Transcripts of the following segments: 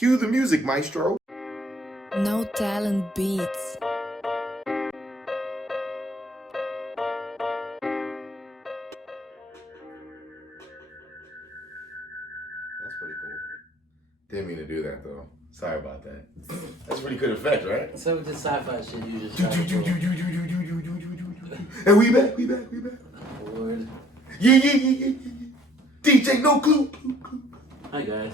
Cue the music, maestro. No Talent Beats. That's pretty cool. Didn't mean to do that, though. Sorry about that. That's pretty good effect, right? Some of the sci-fi shit you just tried to pull. And we back. Lord. Yeah. DJ No Clue. Hi, guys.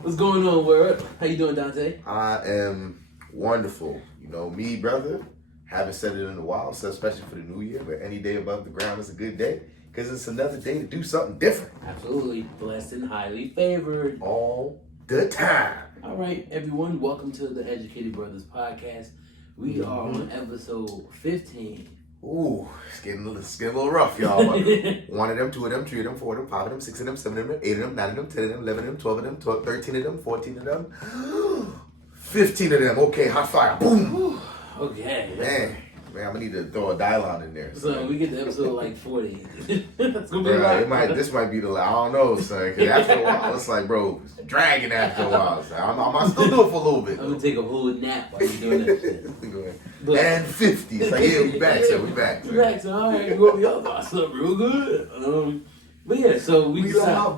What's going on, world? How you doing, Dante? I am wonderful. You know me, brother. Haven't said it in a while, so especially for the new year, but any day above the ground is a good day because it's another day to do something different. Absolutely. Blessed and highly favored. All the time. All right, everyone. Welcome to the Educated Brothers podcast. We are on episode 15. Ooh, it's getting a little rough, y'all. One of them, two of them, three of them, four of them, five of them, six of them, seven of them, eight of them, nine of them, 10 of them, 11 of them, 12 of them, 13 of them, 14 of them, 15 of them. Okay, hot fire. Boom. Okay. Man, I'm gonna need to throw a dial in there. So we get to episode like 40. That's gonna be a lot. This might be the I don't know, son. Because after a while, it's like, bro, it's dragging after a while. So I'm still do it for a little bit. I'm gonna take a whole nap while you're doing that shit. Go ahead. And 50. It's like, yeah, we back, so we back. We back, so all right, we up about something real good. But yeah, so we decided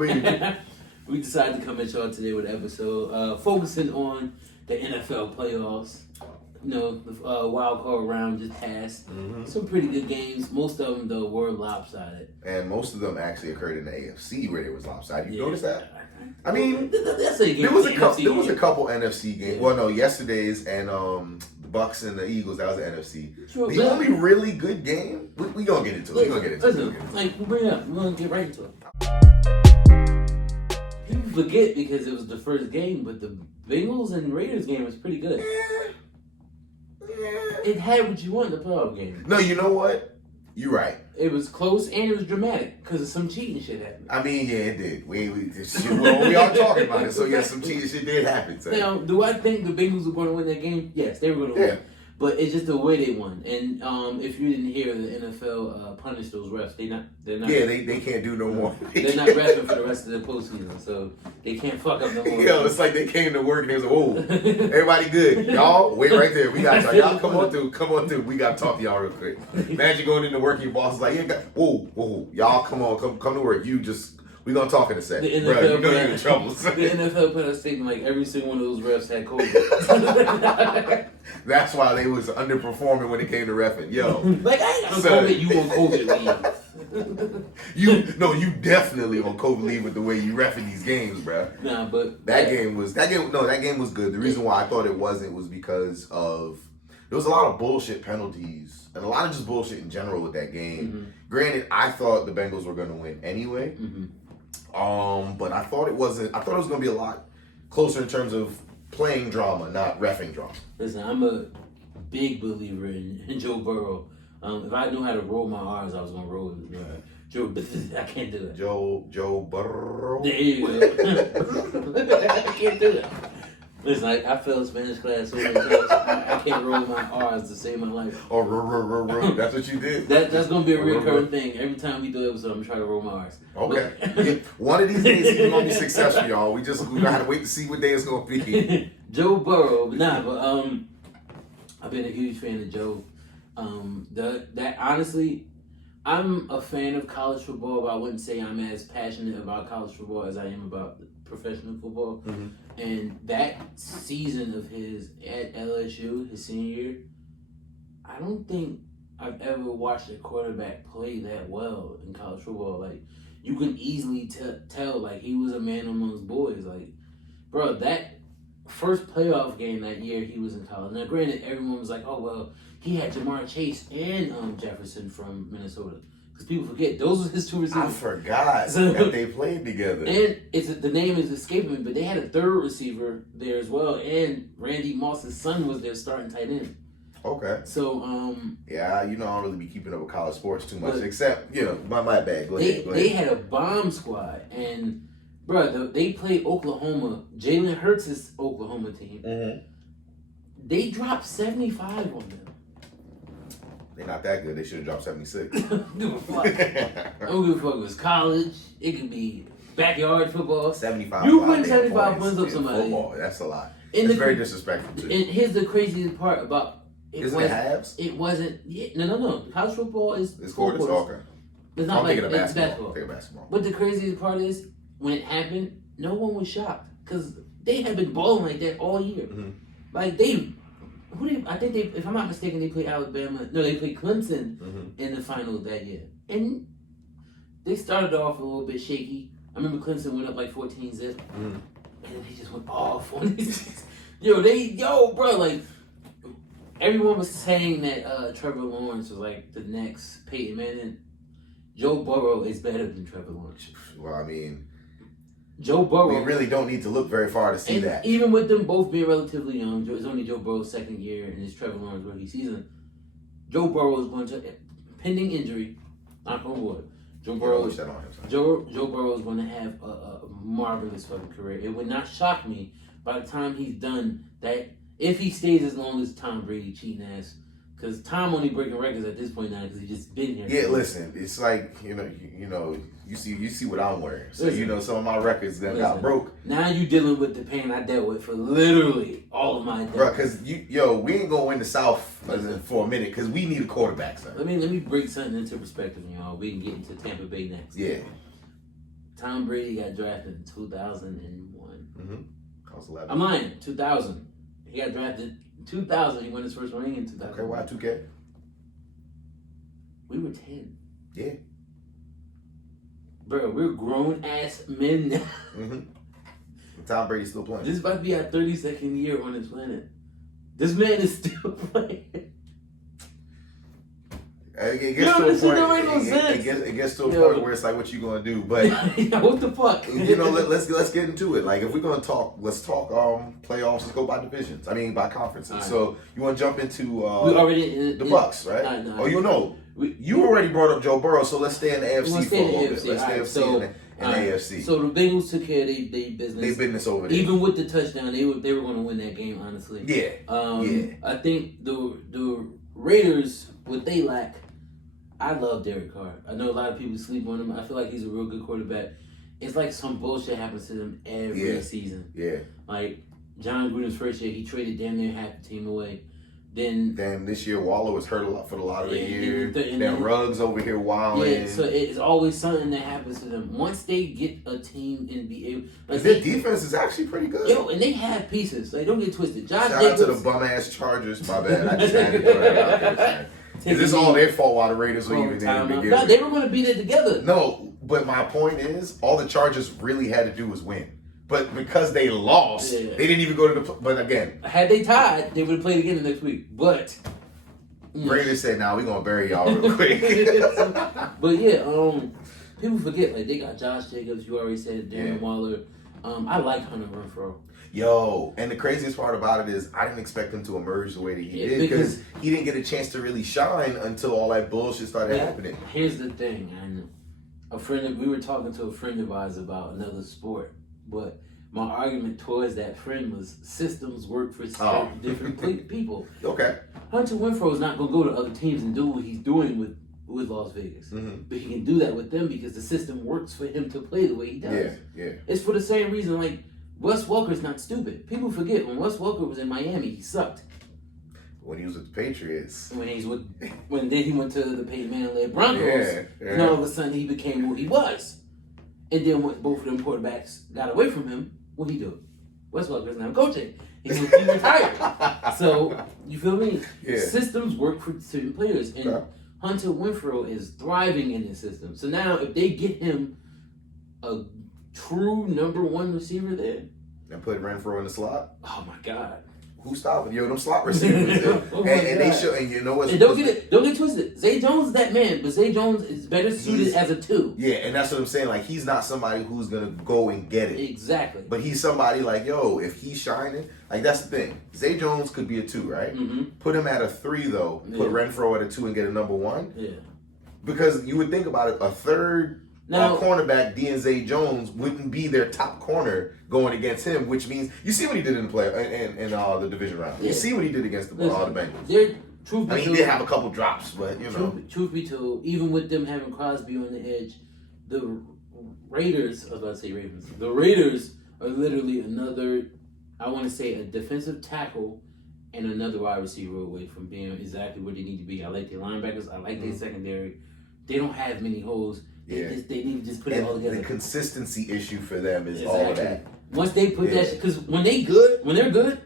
to come at y'all today with an episode focusing on the NFL playoffs. You know, the wildcard round just passed. Mm-hmm. Some pretty good games. Most of them, though, were lopsided. And most of them actually occurred in the AFC where it was lopsided. You notice that? I mean, that's a game. There was a couple NFC games. Yeah. Well, no, yesterday's and the Bucks and the Eagles. That was the NFC. True, the only really good game. We gonna get into it. Listen, like bring it up. We're gonna get right into it. People forget because it was the first game, but the Bengals and Raiders game was pretty good. It had what you want in the playoff game. No, you know what? You're right. It was close and it was dramatic because of some cheating shit happened. I mean, yeah, it did. We all talking about it. So yeah, some cheating shit did happen. So. Now, do I think the Bengals were going to win that game? Yes, they were going to win. But it's just the way they won. And if you didn't hear, the NFL punished those refs. They're not. Yeah, they can't do no more. They're not refing for the rest of the postseason, so they can't fuck up no more. Yo, it's like they came to work and they was like, "Whoa, everybody good? Y'all wait right there. We got y'all. Y'all come on through. We got to talk to y'all real quick." Imagine going into work, your boss is like, "Yeah, whoa, y'all come to work. We gonna talk in a second. The NFL, bro, you know you're in trouble." The NFL put a statement like every single one of those refs had COVID. That's why they was underperforming when it came to reffing. Yo, like I ain't got COVID, you on COVID leave. You definitely on COVID leave with the way you reffing these games, bro. Nah, but that game was good. The reason why I thought it wasn't was because of there was a lot of bullshit penalties and a lot of just bullshit in general with that game. Mm-hmm. Granted, I thought the Bengals were going to win anyway. Mm-hmm. But I thought it wasn't. I thought it was going to be a lot closer in terms of playing drama, not reffing drama. Listen, I'm a big believer in Joe Burrow. If I knew how to roll my R's, I was going to roll it. Joe, I can't do it. Joe Burrow. There you go. I can't do it. Listen, I failed Spanish class so many times. I can't roll my R's to save my life. Oh, that's what you did? That's going to be a recurring thing. Every time we do an episode, I'm trying to roll my R's. Okay. One of these days, he's going to be successful, y'all. We got to wait to see what day it's going to be. Joe Burrow. But I've been a huge fan of Joe. Honestly, I'm a fan of college football, but I wouldn't say I'm as passionate about college football as I am about professional football. Mm-hmm. And that season of his at LSU, his senior year, I don't think I've ever watched a quarterback play that well in college football. Like, you can easily tell, like, he was a man amongst boys. Like, bro, that first playoff game that year he was in college. Now, granted, everyone was like, oh, well, he had Jamar Chase and Jefferson from Minnesota. Because people forget, those were his two receivers. I forgot that they played together. And the name is escaping me, but they had a third receiver there as well. And Randy Moss's son was their starting tight end. Okay. So, yeah, I don't really be keeping up with college sports too much, except, my bad. Go ahead. They had a bomb squad. And, bro, they played Oklahoma. Jalen Hurts' Oklahoma team. Mm-hmm. They dropped 75 on them. They're not that good. They should have dropped 76. I don't give a fuck. I don't give a fuck if it's college. It could be backyard football. 75. You putting 75 points up somebody. Football, that's a lot. And it's very disrespectful too. And here's the craziest part about Isn't it halves? It wasn't. Yeah, no. College football is it's quarters. Okay. It's not like it's basketball. basketball. But the craziest part is when it happened, no one was shocked because they had been balling like that all year. Mm-hmm. Like I think they, if I'm not mistaken, they played Alabama. No, they played Clemson in the final that year, and they started off a little bit shaky. I remember Clemson went up like 14-zip, and then they just went off on these. Bro, like everyone was saying that Trevor Lawrence was like the next Peyton Manning. Joe Burrow is better than Trevor Lawrence. Well, I mean, Joe Burrow. We really don't need to look very far to see that. Even with them both being relatively young, it's only Joe Burrow's second year in his Trevor Lawrence rookie season. Joe Burrow is going to, pending injury, knock on wood. Joe Burrow is going to have a marvelous fucking career. It would not shock me by the time he's done that if he stays as long as Tom Brady cheating ass. Because Tom only breaking records at this point now because he's just been here. Yeah, listen, it's like you see what I'm wearing. So some of my records that got broke. Now you dealing with the pain I dealt with for literally all of my days. Bro, because we ain't gonna win the South for a minute because we need a quarterback, son. Let me break something into perspective, y'all. We can get into Tampa Bay next. Yeah. Tom Brady got drafted in 2001. I was 11. I'm lying. 2000. He got drafted. 2000, he won his first ring in 2000. Okay, why 2K? We were 10. Yeah. Bro, we're grown ass men now. Tom Brady's still playing. This is about to be our 32nd year on this planet. This man is still playing. It gets to a point. It gets to a point where it's like, what you gonna do? But what the fuck? let's get into it. Like, if we're gonna talk, let's talk playoffs. Let's go by divisions. I mean, by conferences. Right. So you want to jump into we already the Bucks, right? You already brought up Joe Burrow, so let's stay in the AFC for a little bit. Let's stay in the AFC. So the Bengals took care of their business. Their business over there. Even with the touchdown, they were going to win that game. Honestly. Yeah. I think the Raiders, what they lack. I love Derek Carr. I know a lot of people sleep on him. I feel like he's a real good quarterback. It's like some bullshit happens to them every season. Yeah. Like John Gruden's first year, he traded damn near half the team away. Then this year Waller was hurt a lot for a lot of the year. Then Ruggs over here wilding. Yeah, so it's always something that happens to them. Once they get a team and be able, like their defense is actually pretty good. And they have pieces. Like, don't get twisted. Shout out to the bum ass Chargers. My bad. I just had to throw that out there. Is this all their fault why the Raiders were even there in the beginning? No, they were going to beat it together. No, but my point is, all the Chargers really had to do was win. But because they lost, they didn't even go to the. But again, had they tied, they would have played again the next week. But Raiders said, "Nah, we're gonna bury y'all real quick." But people forget like they got Josh Jacobs. You already said Darren Waller. I like Hunter Renfrow. Yo, and the craziest part about it is I didn't expect him to emerge the way that he did because he didn't get a chance to really shine until all that bullshit started happening. Here's the thing, and we were talking to a friend of ours about another sport, but my argument towards that friend was systems work for different people. Okay. Hunter Renfrow is not going to go to other teams and do what he's doing with Las Vegas. But he can do that with them because the system works for him to play the way he does. Yeah. It's for the same reason, like, Wes Welker's not stupid. People forget when Wes Welker was in Miami, he sucked. When he was with the Patriots. When then he went to the Peyton Manning-led Broncos, and all of a sudden he became who he was. And then when both of them quarterbacks got away from him, what he do? Wes Welker's now coaching. He retired. So, you feel me? Yeah. Systems work for certain players. And Hunter Renfrow is thriving in his system. So now if they get him a true number one receiver there. And put Renfrow in the slot? Oh my God. Who's stopping? Them slot receivers. and they show, and you know what's... And don't get twisted. Zay Jones is that man, but Zay Jones is better suited as a 2. Yeah, and that's what I'm saying. Like, he's not somebody who's going to go and get it. Exactly. But he's somebody like, if he's shining... Like, that's the thing. Zay Jones could be a 2, right? Put him at a 3, though. Put Renfrow at a 2 and get a number 1. Yeah. Because you would think about it, a third... Now, cornerback, Zay Jones, wouldn't be their top corner going against him, which means you see what he did in the the division round. You see what he did against the Bengals. He did have a couple drops, but Truth be told, even with them having Crosby on the edge, the Raiders, I was about to say Ravens. The Raiders are literally another, I want to say, a defensive tackle and another wide receiver away from being exactly where they need to be. I like their linebackers. I like their secondary. They don't have many holes. They need to just put it all together. The consistency issue for them is all of that. Once they put that shit, because when they're good,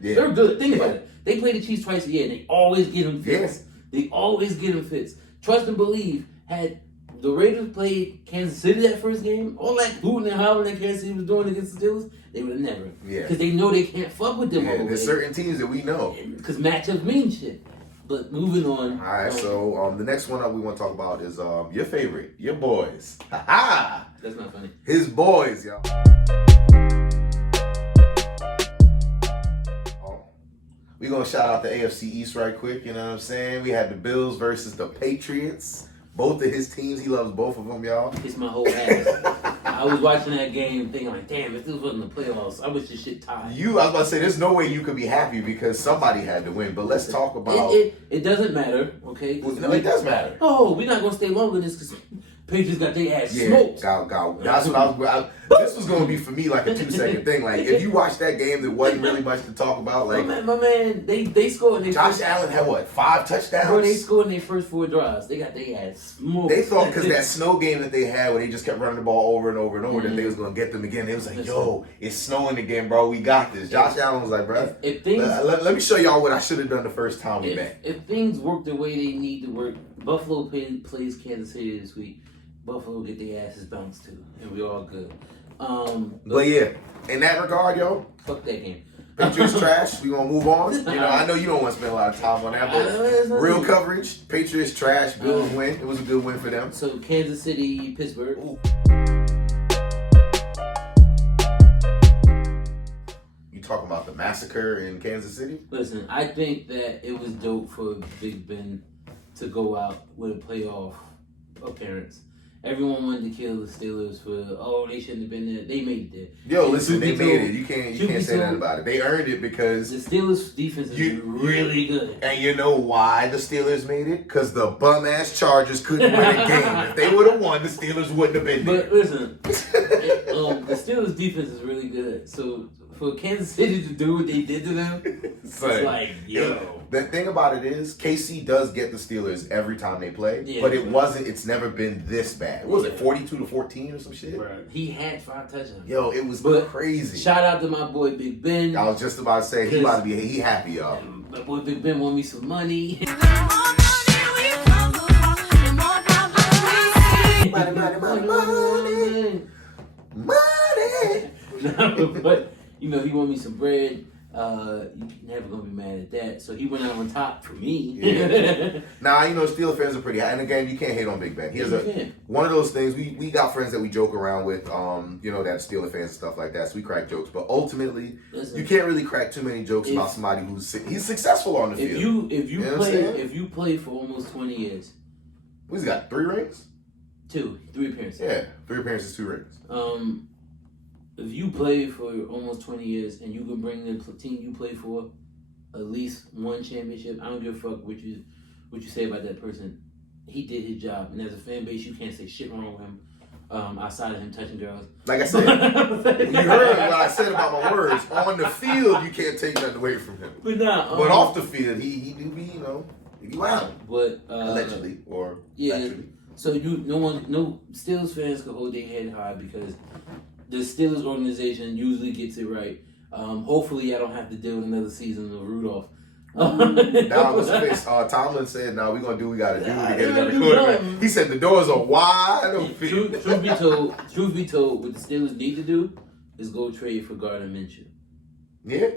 they're good. Think about it. They play the Chiefs twice a year, and they always get them fits. They always get them fits. Trust and believe, had the Raiders played Kansas City that first game, all that hooting and hollering that Kansas City was doing against the Steelers, they would have never. Because they know they can't fuck with them. There's certain teams that we know. Because matchups mean shit. But moving on. All right, so the next one we want to talk about is your favorite, your boys. Ha ha! That's not funny. His boys, y'all. We're going to shout out the AFC East right quick, you know what I'm saying? We had the Bills versus the Patriots. Both of his teams, he loves both of them, y'all. It's my whole ass. I was watching that game thinking like, damn, if this wasn't the playoffs, I wish this shit tied. I was about to say, there's no way you could be happy because somebody had to win. But let's talk about... It doesn't matter, okay? No, it does matter. Oh, we're not going to stay long with this because Patriots got their ass smoked. That's what this was going to be for me like a 2-second thing. Like, if you watch that game, there wasn't really much to talk about. Like, my man, they scored. Josh Allen had, 5 touchdowns? Bro, they scored in their first 4 drives. They got their ass smoked. They thought because that snow game that they had where they just kept running the ball over and over and over that they was going to get them again. They was like, yo, it's snowing again, bro. We got this. Josh Allen was like, bro, let me show y'all what I should have done the first time we met. If things work the way they need to work, Buffalo plays Kansas City this week. Buffalo get their asses bounced too, and we all good. But yeah, in that regard, yo, fuck that game. Patriots trash. We gonna move on. You know, I know you don't want to spend a lot of time on that, but real coverage. Patriots trash. Bills win. It was a good win for them. So Kansas City, Pittsburgh. Ooh. You talking about the massacre in Kansas City? Listen, I think that it was dope for Big Ben to go out with a playoff appearance. Everyone wanted to kill the Steelers for, they shouldn't have been there. They made it there. Yo, listen, they made it. You can't say that about it. They earned it because the Steelers' defense is really good. And you know why the Steelers made it? Because the bum-ass Chargers couldn't win a game. If they would have won, the Steelers wouldn't have been there. But listen, the Steelers' defense is really good. So for Kansas City to do what they did to them, it's like, yo. The thing about it is, KC does get the Steelers every time they play, but it's never been this bad. What was it, 42-14 or some shit? Right. He had 5 touchdowns. Yo, it was crazy. Shout out to my boy Big Ben. I was just about to say, he happy, y'all. My boy Big Ben want me some money. Money. But, he want me some bread. You're never gonna be mad at that. So he went out on top for me. Yeah. Steelers fans are pretty high. And again, you can't hate on Big Ben. He has one of those things. We got friends that we joke around with. That Steelers fans and stuff like that. So we crack jokes. But ultimately, you can't really crack too many jokes about somebody he's successful on the field. If you play for almost 20 years, he's got 3 rings. 3 appearances. Yeah, 3 appearances, 2 rings. If you play for almost 20 years and you can bring the team you play for at least 1 championship, I don't give a fuck what you say about that person. He did his job, and as a fan base, you can't say shit wrong with him outside of him touching girls. Like I said, you heard what I said about my words. On the field, you can't take nothing away from him. But off the field, he do be, he be wild. But allegedly or actually. So no Steelers fans can hold their head high because the Steelers organization usually gets it right. Hopefully, I don't have to deal with another season of Rudolph. Tomlin said, "No, we're gonna do what we gotta do to get another quarterback." He said the doors are wide open. Truth be told, what the Steelers need to do is go trade for Gardner Minshew. Yeah,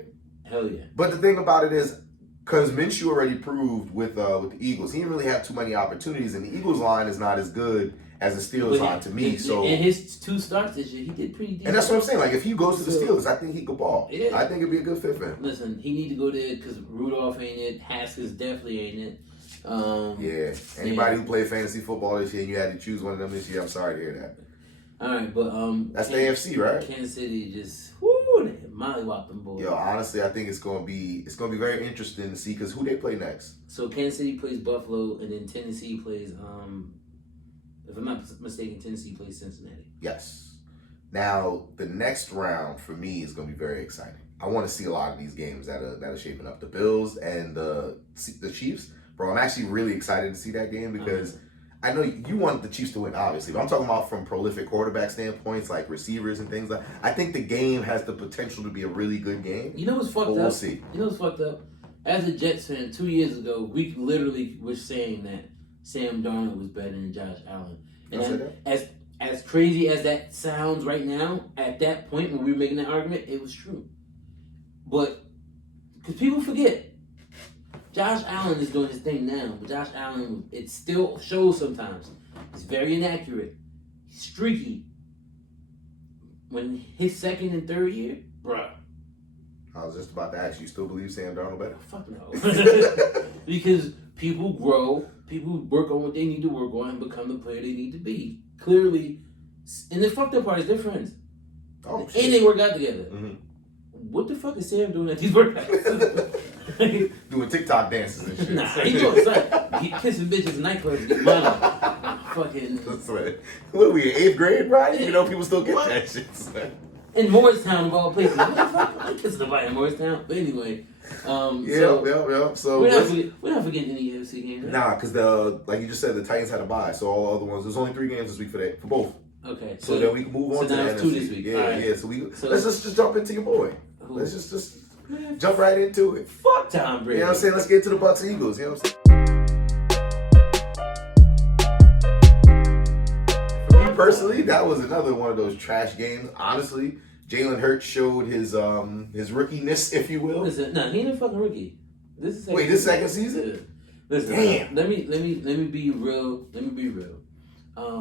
hell yeah. But the thing about it is, because Minshew already proved with the Eagles, he didn't really have too many opportunities, and the Eagles line is not as good as the Steelers line to me. In his 2 starts this year, he did pretty decent. And that's what I'm saying. Like, if he goes to the Steelers, I think he could ball. Yeah. I think it'd be a good fit for him. Listen, he need to go there because Rudolph ain't it. Haskins definitely ain't it. Anybody who played fantasy football this year and you had to choose one of them this year, I'm sorry to hear that. All right, but that's the AFC, right? Kansas City just they mollywop them boys. Yo, honestly, I think it's gonna be very interesting to see because who they play next. So Kansas City plays Buffalo, and then Tennessee plays the If I'm not mistaken, Tennessee plays Cincinnati. Yes. Now, the next round for me is going to be very exciting. I want to see a lot of these games that are shaping up. The Bills and the Chiefs. Bro, I'm actually really excited to see that game because I know you want the Chiefs to win, obviously, but I'm talking about from prolific quarterback standpoints, like receivers and things like that. I think the game has the potential to be a really good game. You know what's fucked up? We'll see. You know what's fucked up? As a Jets fan, 2 years ago, we literally were saying that Sam Darnold was better than Josh Allen. And as crazy as that sounds right now, at that point when we were making that argument, it was true. But, because people forget, Josh Allen is doing his thing now, but Josh Allen, it still shows sometimes. He's very inaccurate. He's streaky. When his second and third year, bruh. I was just about to ask, you still believe Sam Darnold better? Fuck no. Because people grow, people work on what they need to work on and become the player they need to be. Clearly, and the fucked up part is their friends. Oh, shit. And they work out together. Mm-hmm. What the fuck is Sam doing at these workouts? Doing TikTok dances and shit. Nah, he doing something. He kissing bitches in nightclubs to get money. Fucking. What are we, in 8th grade, Brian? You know, people still get that shit. In Morristown, of all places. What the fuck? I'm kissing nobody in Morristown. But anyway. So we're not forgetting any UFC games. Right? Nah, because like you just said, the Titans had a bye, so all the other ones. There's only 3 games this week for both. Okay. So then we can move on to the now NFC. it's 2 this week. Yeah, right. yeah. So let's just jump into your boy. Who? Let's just jump right into it. Fuck Tom Brady. You know what I'm saying? Let's get into the Bucks and Eagles. You know what I'm saying? For me personally, that was another one of those trash games. Honestly, Jalen Hurts showed his rookiness, if you will. Listen, no, he ain't a fucking rookie. This is second season? Yeah. Listen, damn. Let me be real.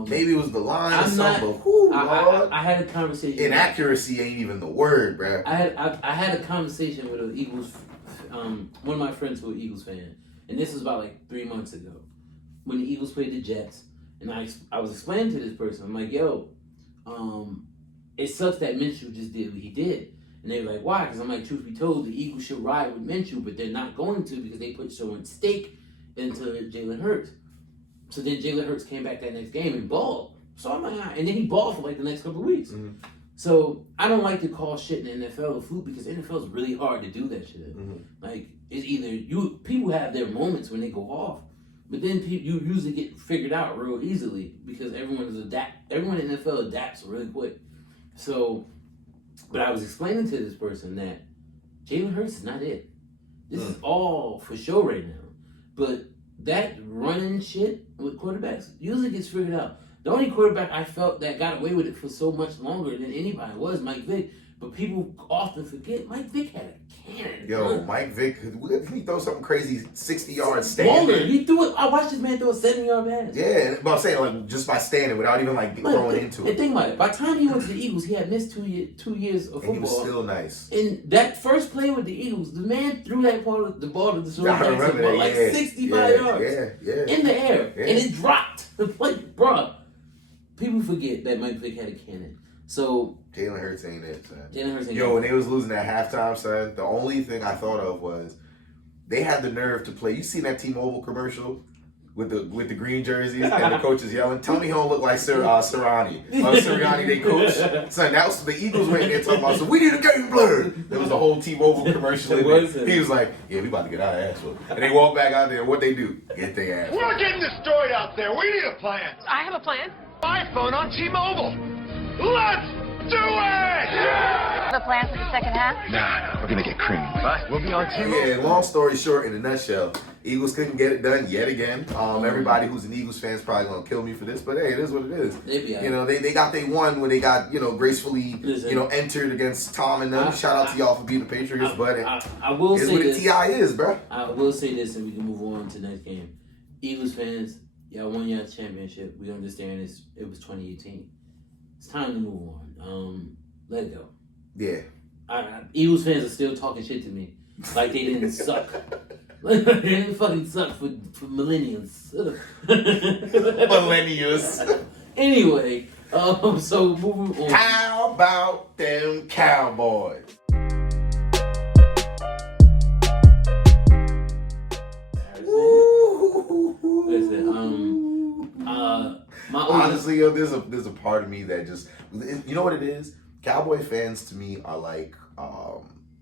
Maybe it was the line or I'm something. not, Lord. I had a conversation. Inaccuracy ain't even the word, bruh. I had a conversation with an Eagles, one of my friends who was an Eagles fan, and this was about like 3 months ago, when the Eagles played the Jets, and I was explaining to this person, I'm like, yo, it sucks that Minshew just did what he did. And they were like, why? Because I'm like, truth be told, the Eagles should ride with Minshew, but they're not going to because they put so much stake into Jalen Hurts. So then Jalen Hurts came back that next game and balled. So I'm like, and then he balled for like the next couple of weeks. Mm-hmm. So I don't like to call shit in the NFL a fluke because NFL is really hard to do that shit. Mm-hmm. Like, it's either people have their moments when they go off, but then you usually get figured out real easily because everyone in the NFL adapts really quick. So, but I was explaining to this person that Jalen Hurts is not it. This is all for show right now. But that running shit with quarterbacks usually gets figured out. The only quarterback I felt that got away with it for so much longer than anybody was Mike Vick. But people often forget Mike Vick had a cannon. Yo, Mike Vick, didn't he throw something crazy 60-yard standing? He threw it. I watched this man throw a 70-yard pass. Yeah, but I'm saying like just by standing without even like throwing into it. And think about it. By the time he went to the Eagles, he had missed 2 years of football. And he was still nice. And that first play with the Eagles, the man threw the ball to Deshaun Jackson for like 65 yards in the air, and it dropped. Like, bruh, people forget that Mike Vick had a cannon. So Jalen Hurts ain't it, son. Jalen Hurts ain't Yo, when they was losing at halftime, son, the only thing I thought of was they had the nerve to play. You seen that T-Mobile commercial with the green jerseys and the coaches yelling? Tell me he don't look like Sirianni. Sirianni, they coach. Son, that was the Eagles went there talking about, so we need a game plan. There was a whole T-Mobile commercial. He was like, yeah, we about to get our ass whooped. And they walk back out there, and what they do? Get their ass whooped. We're getting destroyed out there. We need a plan. I have a plan. iPhone on T-Mobile. Let's do it! Have a plan for the second half? Nah, we're gonna get creamed. But we'll be on T-Mobile. Yeah, long story short, in a nutshell, Eagles couldn't get it done yet again. Everybody who's an Eagles fan is probably gonna kill me for this, but hey, it is what it is. You know, they got they won when they got gracefully entered against Tom and them. Shout out to y'all for beating the Patriots, but I will say what this. the TI is, bro. I will say this, and we can move on to the next game. Eagles fans, y'all won your championship. We understand it was 2018. It's time to move on. Let it go. Yeah. Eagles fans are still talking shit to me. Like they didn't suck. They didn't fucking suck for millennials. Millennials. Anyway, so moving on. How about them Cowboys? Listen, Honestly, yo, there's a part of me that just, you know what it is? Cowboy fans to me are like,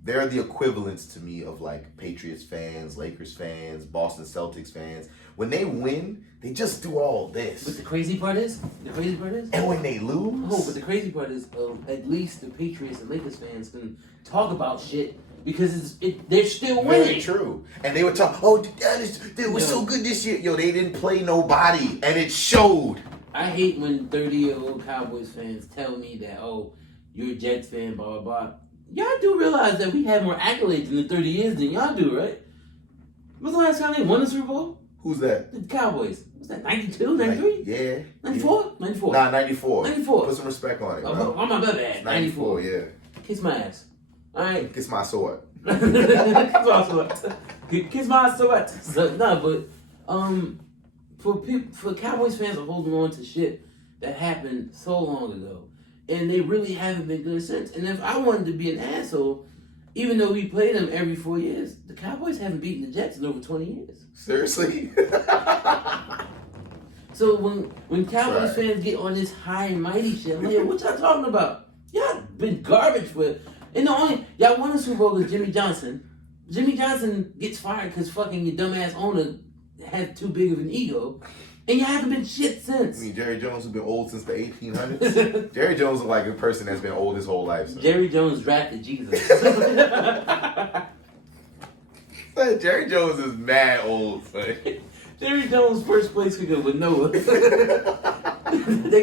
they're the equivalents to me of like Patriots fans, Lakers fans, Boston Celtics fans. When they win, they just do all this. But the crazy part is, and when they lose, but the crazy part is, at least the Patriots and Lakers fans can talk about shit because they're still winning. Very true. And they would talk, they were so good this year. Yo, they didn't play nobody, and it showed. I hate when 30-year-old Cowboys fans tell me that, oh, you're a Jets fan, blah, blah, blah. Y'all do realize that we have more accolades in the 30 years than y'all do, right? When's the last time they won the Super Bowl? Who's that? The Cowboys. Was that 92, 93? Yeah. 94? Yeah. 94. Nah, 94. 94. Put some respect on it. Oh, my bad. 94, yeah. Kiss my ass. All right. Kiss my sword. Kiss my sword. Kiss my sword. So, no, but for Cowboys fans are holding on to shit that happened so long ago. And they really haven't been good since. And if I wanted to be an asshole, even though we play them every 4 years, the Cowboys haven't beaten the Jets in over 20 years. Seriously? So when Cowboys fans get on this high and mighty shit, I'm like, what y'all talking about? Y'all been garbage for it. And y'all won the Super Bowl with Jimmy Johnson. Jimmy Johnson gets fired because fucking your dumbass owner had too big of an ego. And you haven't been shit since. I mean, Jerry Jones has been old since the 1800s. Jerry Jones is like a person that's been old his whole life. So. Jerry Jones drafted Jesus. Jerry Jones is mad old, son. Jerry Jones first place kicker with Noah. They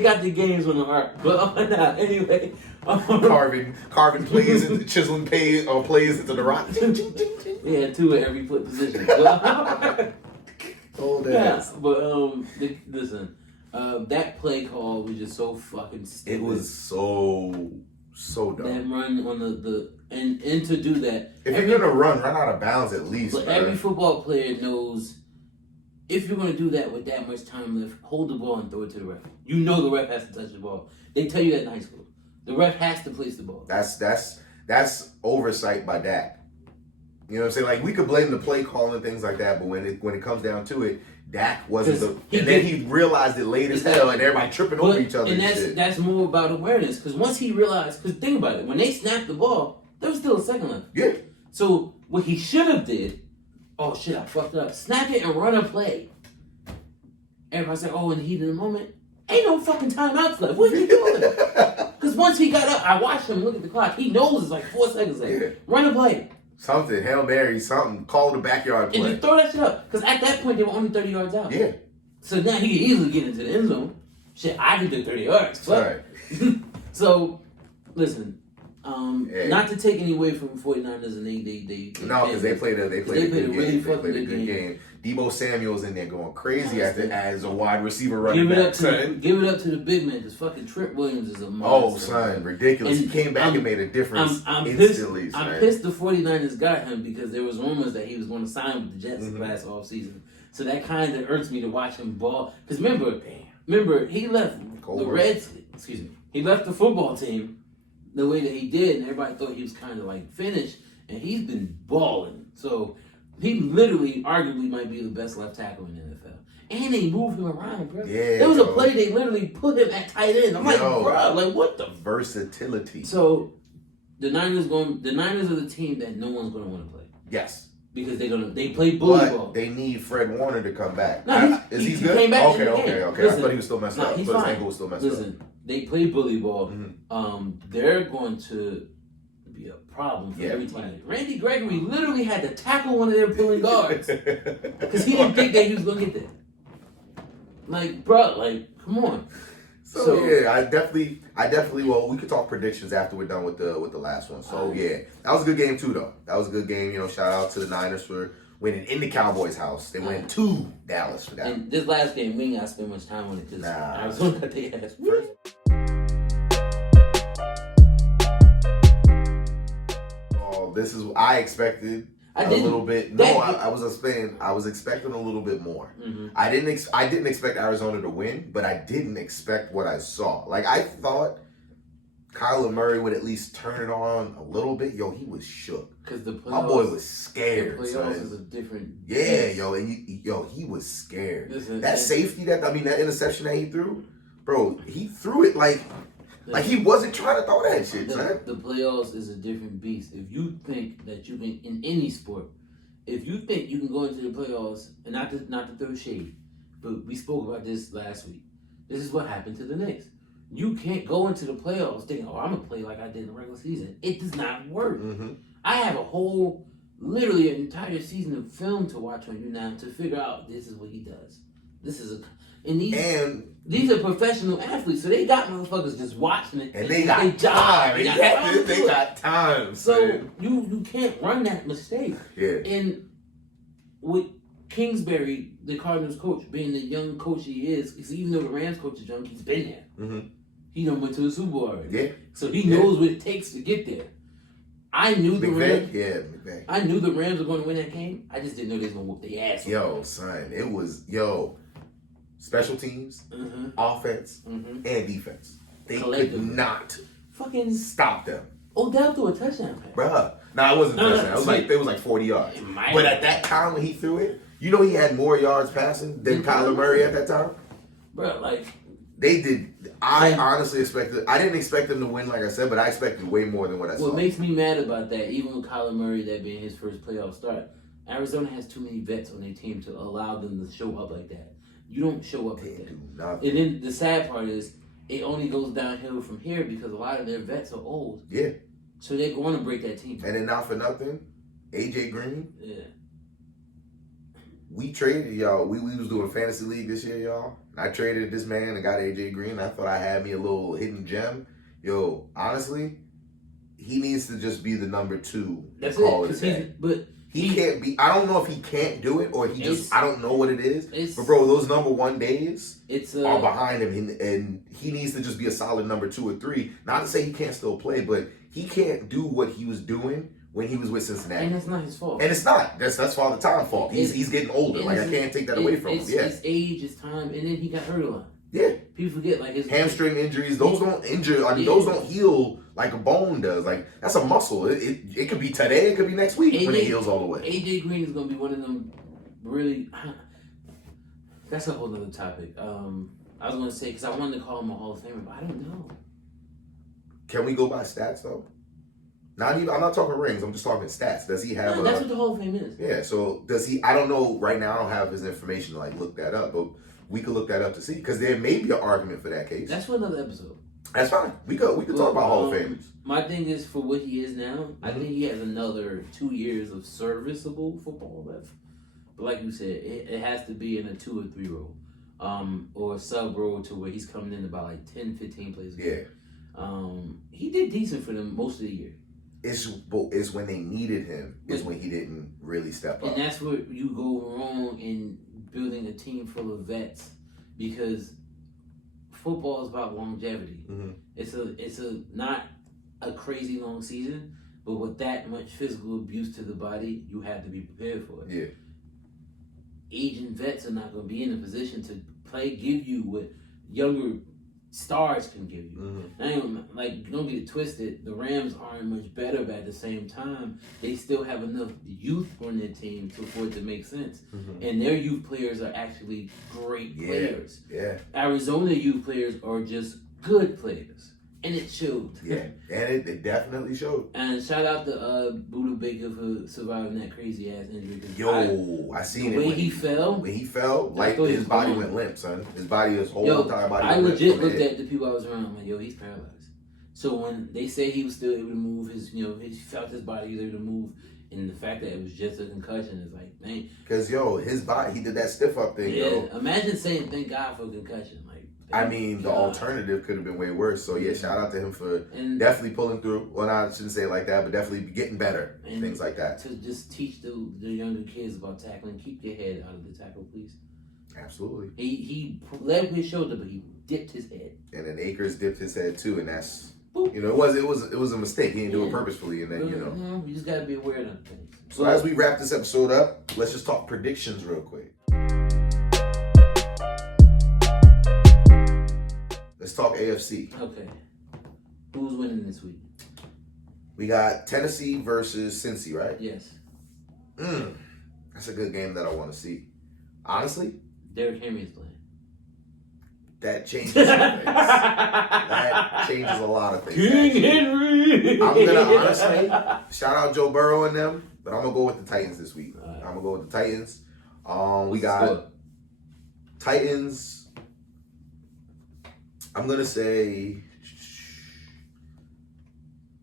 got the games on the heart. But anyway. Carving plays and chiseling plays into the rock. They had 2 at every foot position. Old ass. But listen, that play call was just so fucking stupid. It was so dumb. That run on the and to do that. If you're gonna run out of bounds at least. But every football player knows if you're gonna do that with that much time left, hold the ball and throw it to the ref. You know the ref has to touch the ball. They tell you that in high school. The ref has to place the ball. That's oversight by Dak. You know what I'm saying? Like, we could blame the play call and things like that, but when it comes down to it, Dak wasn't then he realized it late as hell, and everybody tripping over each other. And that's more about awareness. Because once he realized, because think about it, when they snapped the ball, there was still a second left. Yeah. So what he should have did, oh shit, I fucked up. Snap it and run a play. Everybody's like, oh, in the heat of the moment, ain't no fucking timeouts left. What are you doing? Because once he got up, I watched him look at the clock. He knows it's like 4 seconds left. Yeah. Run a play. Something, Hail Mary, something, call the backyard play. And just throw that shit up. Because at that point, they were only 30 yards out. Yeah. So now he could easily get into the end zone. Shit, I can do 30 yards. Fuck. So, listen, not to take any away from 49ers and they no, because they played a really fucking good game. Debo Samuel's in there going crazy as a wide receiver running back. Give it up to the big man, because fucking Trent Williams is a monster. Oh, son, ridiculous. He came back and made a difference instantly. I'm pissed the 49ers got him because there was rumors that he was going to sign with the Jets last offseason. So that kind of hurts me to watch him ball. Because remember, he left he left the football team the way that he did, and everybody thought he was kind of like finished, and he's been balling. So he literally, arguably, might be the best left tackle in the NFL. And they move him around, bro. Yeah, there was a play they literally put him at tight end. I'm like, bro, like what the versatility. So the Niners are the team that no one's gonna want to play. Yes. Because they play bully ball. They need Fred Warner to come back. No, he good? Came back Okay. Listen, I thought he was still messed up. He's his fine. ankle was still messed up. Listen, they play bully ball. They're going to be a problem for every team. Randy Gregory literally had to tackle one of their pulling guards because he didn't think that he was going to get there. Like, bro, come on. So yeah, I definitely. Well, we could talk predictions after we're done with the last one. So yeah, that was a good game too, though. That was a good game. You know, shout out to the Niners for winning in the Cowboys' house. They went to Dallas for that. And this last game, we ain't got to spend much time on it because Arizona got their ass first. Oh, this is I expected. A little bit. No, I was expecting a little bit more. Mm-hmm. I didn't expect Arizona to win, but I didn't expect what I saw. Like, I thought Kyler Murray would at least turn it on a little bit, yo, he was shook. Because the playoffs, My boy was scared. The playoffs son. is a different. Yeah, beast. yo, and he was scared. Listen, that safety, that interception that he threw, bro, he threw it like he wasn't trying to throw that shit, son. The playoffs is a different beast. If you think that you can, in any sport, if you think you can go into the playoffs, and not to throw shade, but we spoke about this last week. This is what happened to the Knicks. You can't go into the playoffs thinking, oh, I'm going to play like I did in the regular season. It does not work. Mm-hmm. I have literally an entire season of film to watch on you now to figure out this is what he does. These are professional athletes, so they got motherfuckers just watching it. And they got time. They got time. So man. you can't run that mistake. Yeah. And with Kingsbury, the Cardinals coach, being the young coach he is, because even though the Rams coach is young, he's been there. Mm-hmm. He done went to the Super Bowl already. Yeah. So he knows what it takes to get there. I knew the Rams. McVay. I knew the Rams were going to win that game. I just didn't know they was going to whoop their ass. Yo, son, it was special teams, offense, and defense. They could not fucking stop them. Odell threw a touchdown pass. Bruh. Nah, it wasn't a touchdown. It was like 40 yards. But at that time when he threw it, you know he had more yards passing than Kyler Murray at that time? Bruh, like... They did. I honestly expected... I didn't expect them to win, like I said, but I expected way more than what I saw. What makes me mad about that, even with Kyler Murray, that being his first playoff start, Arizona has too many vets on their team to allow them to show up like that. You don't show up like that. And then the sad part is, it only goes downhill from here because a lot of their vets are old. Yeah. So they're going to break that team. And then not for nothing, AJ Green. Yeah. We traded, y'all. We was doing fantasy league this year, y'all. I traded this man and got AJ Green. I thought I had me a little hidden gem. Yo, honestly, he needs to just be the number 2. That's call it. But he can't be. I don't know if he can't do it or he just. I don't know what it is. But bro, those number 1 days are behind him, and he needs to just be a solid number 2 or 3. Not to say he can't still play, but he can't do what he was doing when he was with Cincinnati. And that's not his fault. And it's not. That's Father Time's fault. He's getting older. Like I can't take that away from him. Yeah. His age, his time, and then he got hurt a lot. Yeah. People forget like his hamstring injuries. Those don't injure. I mean, those don't heal like a bone does. Like that's a muscle. It could be today. It could be next week when it heals all the way. AJ Green is gonna be one of them. Really, that's a whole other topic. I was gonna say because I wanted to call him a Hall of Famer, but I don't know. Can we go by stats though? Not even. I'm not talking rings. I'm just talking stats. Does he have? That's what the Hall of Fame is. Yeah. So does he? I don't know right now. I don't have his information to like look that up, but we could look that up to see because there may be an argument for that case. That's for another episode. That's fine. We could talk about Hall of Famers. My thing is for what he is now. I think he has another 2 years of serviceable football left. But like you said, it has to be in a 2 or 3 role, or a sub role to where he's coming in about like 10, 15 plays. Yeah. He did decent for them most of the year. It's when they needed him is when he didn't really step up. And that's where you go wrong in building a team full of vets because football is about longevity. Mm-hmm. It's a not a crazy long season, but with that much physical abuse to the body, you have to be prepared for it. Yeah. Aging vets are not going to be in a position to give you what younger stars can give you. Mm-hmm. Don't get it twisted. The Rams aren't much better, but at the same time, they still have enough youth on their team for it to make sense. Mm-hmm. And their youth players are actually great players. Yeah. Arizona youth players are just good players. And it showed. Yeah, and it definitely showed. And shout out to Buda Baker for surviving that crazy ass injury. I seen it. When he fell, like his body went limp, son. His whole entire body. I legit looked at the people I was around. I'm like, he's paralyzed. So when they say he was still able to move, he felt his body was able to move, and the fact that it was just a concussion is like, dang. Because his body, he did that stiff up thing. Yeah, imagine saying thank God for concussion. I mean, the alternative could have been way worse. So, yeah, shout out to him for definitely pulling through. Well, I shouldn't say it like that, but definitely getting better. And things like that. To just teach the younger kids about tackling. Keep your head out of the tackle, please. Absolutely. He led with his shoulder, but he dipped his head. And then Akers dipped his head, too, and that's... Boop. It was a mistake. He didn't do it purposefully, and then, you just got to be aware of them things. So, as we wrap this episode up, let's just talk predictions real quick. Let's talk AFC. Okay. Who's winning this week? We got Tennessee versus Cincy, right? Yes. That's a good game that I want to see. Honestly, Derrick Henry is playing. that changes some things. That changes a lot of things. King Henry! I'm going to honestly shout out Joe Burrow and them, but I'm going to go with the Titans this week. All right. I'm going to go with the Titans. We got Titans. I'm going to say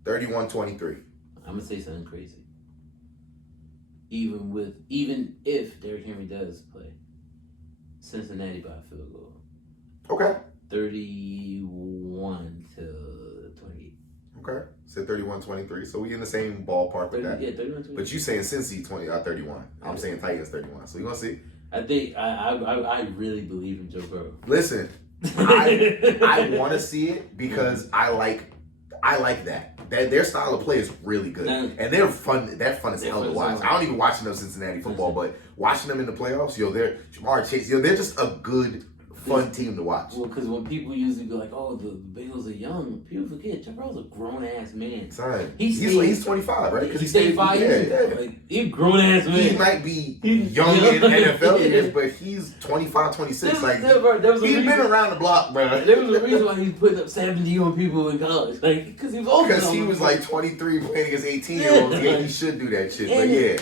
31-23. I'm going to say something crazy. Even if Derrick Henry does play, Cincinnati by a field goal. Okay. 31-28. Okay. Said 31-23. So we in the same ballpark with that. Yeah, 31-28. But you saying Cincy 31. I'm saying Titans 31. So you gonna see. I think I really believe in Joe Burrow. Listen, I want to see it because I like that. Their style of play is really good, and they're fun. They're fun as hell to watch. I don't even watch enough Cincinnati football, but watching them in the playoffs, they're Jamar Chase. They're just a good, fun team to watch. Well, because when people usually go like, "Oh, the Bengals are young," people forget Joe Burrow's a grown ass man. Son, he's 25, right? Because he stayed 5 years. Yeah. Like, he's a grown ass man. He might be young in NFL years, but he's 25, 26. Like he's been around the block, bro. There was a reason why he's putting up 70 on people in college, like because he was old. Because he was like 23 playing against 18-year-olds. Yeah, he should do that shit. But yeah,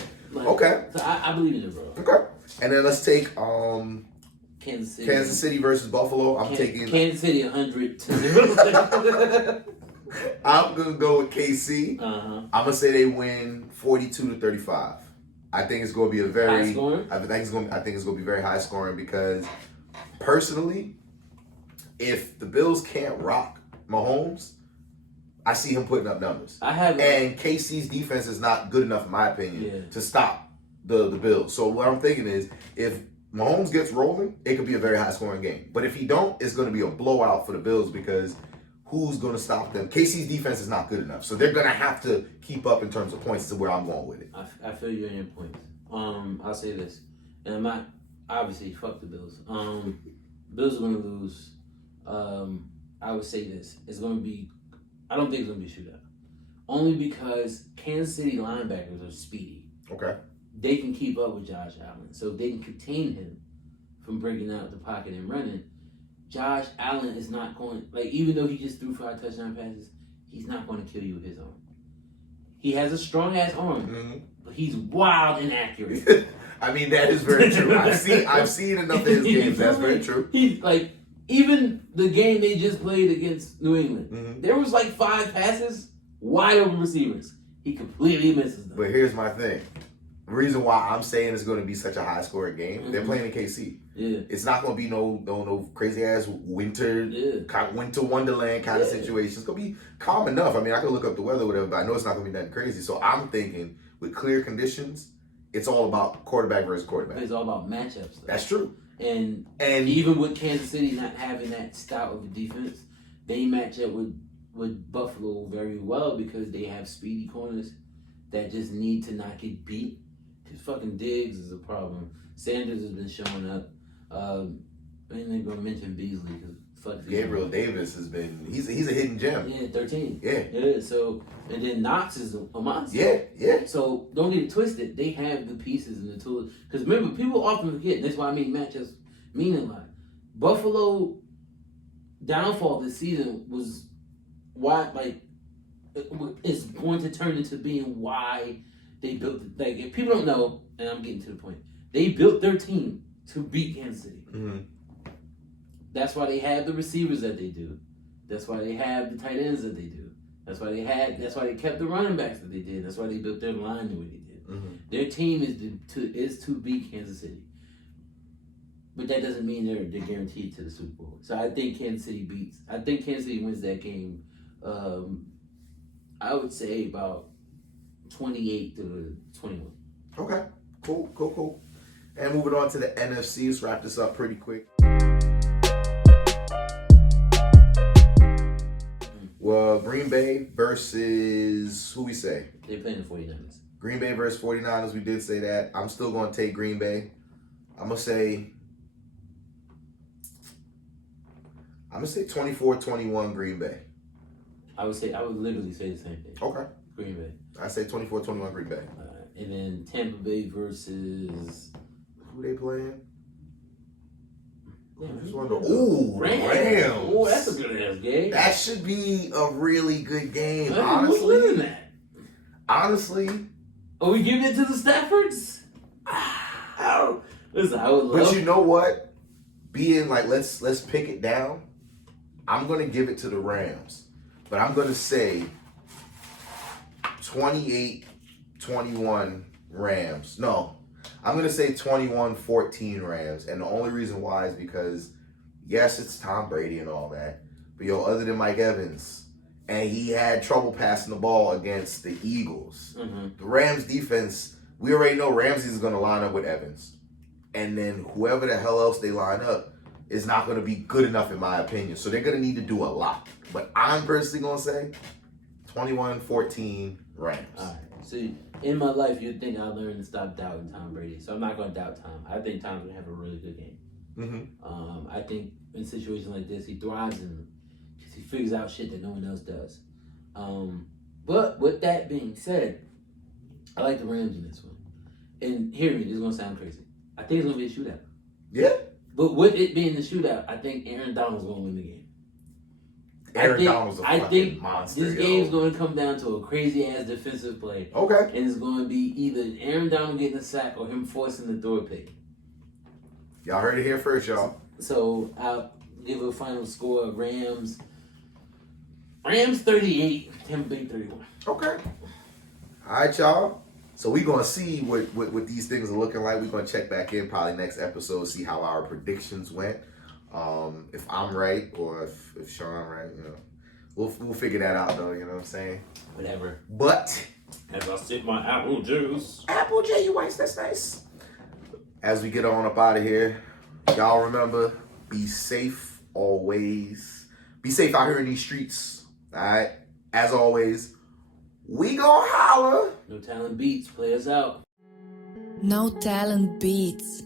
okay. So I believe in it, bro. Okay, and then let's take Kansas City versus Buffalo. I'm taking Kansas City 100-0. I'm gonna go with KC. Uh-huh. I'm gonna say they win 42-35. I think it's gonna be a very high scoring? I think it's gonna be very high scoring because personally, if the Bills can't rock Mahomes, I see him putting up numbers. And KC's defense is not good enough, in my opinion, to stop the Bills. So what I'm thinking is, if Mahomes gets rolling, it could be a very high-scoring game. But if he don't, it's going to be a blowout for the Bills because who's going to stop them? KC's defense is not good enough. So they're going to have to keep up in terms of points to where I'm going with it. I feel you on your points. I'll say this. And I'm not, obviously, fuck the Bills. Bills are going to lose. I would say this. It's going to be, I don't think it's going to be a shootout. Only because Kansas City linebackers are speedy. Okay. They can keep up with Josh Allen. So if they can contain him from breaking out the pocket and running, Josh Allen is not going, like, even though he just threw 5 touchdown passes, he's not going to kill you with his arm. He has a strong-ass arm, but he's wild and accurate. I mean, that is very true. I've seen enough of his games. That's very true. He's like, even the game they just played against New England, there was like 5 passes, wide open receivers. He completely misses them. But here's my thing. The reason why I'm saying it's going to be such a high-scoring game, they're playing in KC. Yeah. It's not going to be no crazy-ass winter wonderland kind of situation. It's going to be calm enough. I mean, I can look up the weather or whatever, but I know it's not going to be nothing crazy. So I'm thinking with clear conditions, it's all about quarterback versus quarterback. It's all about matchups, though. That's true. And even with Kansas City not having that style of a defense, they match up with Buffalo very well because they have speedy corners that just need to not get beat. Because fucking Diggs is a problem. Sanders has been showing up. I'm going to mention Beasley because fuck Gabriel Davis has been, he's a hidden gem. Yeah, 13. Yeah. So, and then Knox is a monster. Yeah. So don't get it twisted. They have the pieces and the tools. Because remember, people often forget, and that's why I make matchups mean a lot. Buffalo downfall this season was why, like, it's going to turn into being why they built it. Like, if people don't know, and I'm getting to the point, they built their team to beat Kansas City. Mm-hmm. That's why they have the receivers that they do. That's why they have the tight ends that they do. That's why they kept the running backs that they did. That's why they built their line the way they did. Mm-hmm. Their team is to beat Kansas City. But that doesn't mean they're guaranteed to the Super Bowl. So I think Kansas City wins that game. I would say about 28-21. Okay. Cool. And moving on to the NFC. Let's wrap this up pretty quick. Well, Green Bay versus who we say? They're playing the 49ers. Green Bay versus 49ers. We did say that. I'm still going to take Green Bay. I'm going to say 24-21 Green Bay. I would literally say the same thing. Okay. Green Bay. I say 24-21 Green Bay. And then Tampa Bay versus Who they playing? yeah, Just wonder. Ooh, Rams. Oh, that's a good ass game. That should be a really good game. Hey, who's winning that? Honestly. Are we giving it to the Staffords? Listen, I would love. But you know what? Being like, let's pick it down. I'm gonna give it to the Rams, but I'm gonna say 28-21 Rams. No, I'm gonna say 21-14 Rams, and the only reason why is because yes, it's Tom Brady and all that, but other than Mike Evans, and he had trouble passing the ball against the Eagles. Mm-hmm. The Rams defense, we already know Ramsey is gonna line up with Evans, and then whoever the hell else they line up is not going to be good enough in my opinion. So they're going to need to do a lot. But I'm personally going to say 21-14 Rams. All right. So in my life, you'd think I learned to stop doubting Tom Brady. So I'm not going to doubt Tom. I think Tom's going to have a really good game. Mm-hmm. I think in situations like this, he thrives in them. He figures out shit that no one else does. But with that being said, I like the Rams in this one. And hear me, this is going to sound crazy. I think it's going to be a shootout. Yeah. But with it being the shootout, I think Aaron Donald's going to win the game. Aaron Donald's a fucking monster. This game's going to come down to a crazy-ass defensive play. Okay. And it's going to be either Aaron Donald getting a sack or him forcing the throw pick. Y'all heard it here first, y'all. So I'll give a final score of Rams 38, Tampa Bay 31. Okay. All right, y'all. So we're going to see what these things are looking like. We're going to check back in probably next episode, see how our predictions went. If I'm right or if Sean right, we'll figure that out, though, you know what I'm saying? Whatever. But as I sip my apple juice. Apple J, you whites, that's nice. As we get on up out of here, y'all remember, be safe always. Be safe out here in these streets, all right? As always, we gon' holler. No talent beats. Play us out. No talent beats.